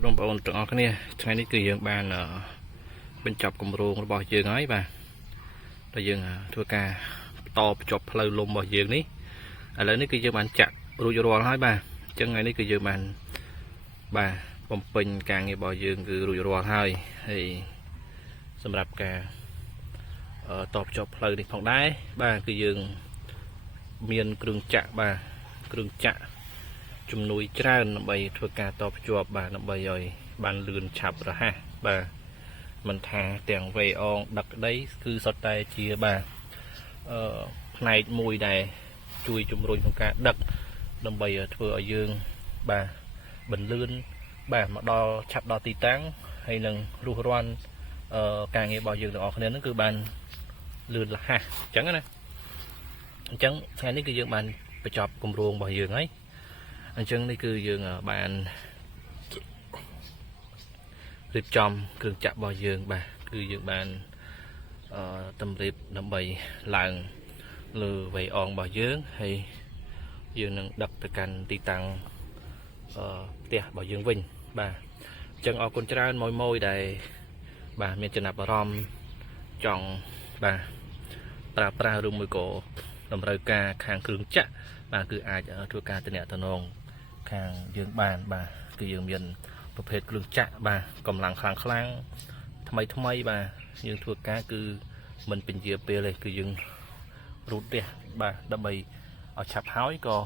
บបងប្អូនទាំងអស់គ្នាថ្ងៃនេះគឺយើងបានបញ្ចប់គម្រោងរបស់យើងហើយបាទតែយើងធ្វើការបន្តបញ្ចប់ផ្លូវលំរបស់យើងនេះឥឡូវនេះគឺយើងបានចាក់រួចរាល់ហើយបាទអញ្ចឹងថ្ងៃនេះគឺយើងបានបាទបំពេញការងាររបស់យើងគឺរួចរាល់ហើយហើយសម្រាប់ការតបភ្ជាប់ផ្លូវនេះផងដែរបាទគឺយើងមានគ្រឿងចាក់បាទគ្រឿងចាក់ជំនួយច្រើនដើម្បីធ្វើការតភ្ជាប់បាទដើម្បីឲ្យបានលឿនឆាប់រហ័សបាទមិនថាទាំងវេអងដឹកដីគឺសុទ្ធតែជាបាទផ្នែកមួយដែលជួយជំរុញក្នុងការដឹកដើម្បីធ្វើឲ្យយើងបាទបន្លឿនបាទមកដល់ឆាប់ដល់ទីតាំងហើយនឹងរស់រានការងាររបស់យើងទាំងអស់គ្នានឹងគឺបានលឿនរហ័សអញ្ចឹងណាអញ្ចឹងថ្ងៃនេះគឺយើងបានបញ្ចប់គម្រោងរបស់យើងហើយអញ្ចឹងនេះគឺយើងបានរៀបចំគ្រឿងចាក់របស់យើងបាទគឺយើងបានតម្រៀបដើម្បីឡើងលើវេអងរបស់យើងហើយយើងនឹងដឹកទៅកាន់ទីតាំងផ្ទះរបស់យើងវិញបាទអញ្ចឹងអរគុណច្រើនមួយដែលបាទមានចំណាប់អារម្មណ៍ចង់បាទប្រើប្រាស់ឬមួយក៏តម្រូវការខាងគ្រឿងចាក់បាទគឺអាចធ្វើការទំនាក់ទំនងខាងយើងបានបាទគឺយើងមានប្រភេទគ្រឿងចាក់បាទកម្លាំងខ្លាំងថ្មីបាទយើងធ្វើការគឺមិនពន្យាពេលទេគឺយើងរូតផ្ទះបាទដើម្បីឲ្យឆាប់ហើយក៏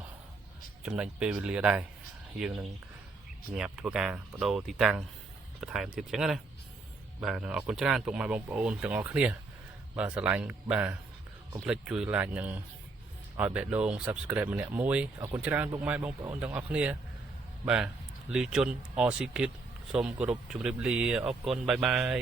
ចំណេញពេលវេលាដែរយើងនឹងបញ្ញាប់ធ្វើការបដូរទីតាំងបន្ថែមទៀតអញ្ចឹងណាបាទអរគុណច្រើនពុកម៉ែបងប្អូនទាំងអស់គ្នាបាទស្រឡាញ់បាទកុំភ្លេចជួយ like និងឲ្យបេះដូង subscribe ម្នាក់មួយអរគុណច្រើនពុកម៉ែបងប្អូនទាំងអស់គ្នាបាទលីជុនអស៊ីគិតសូមគោរពជម្រាបលាអរគុណបាយបាយ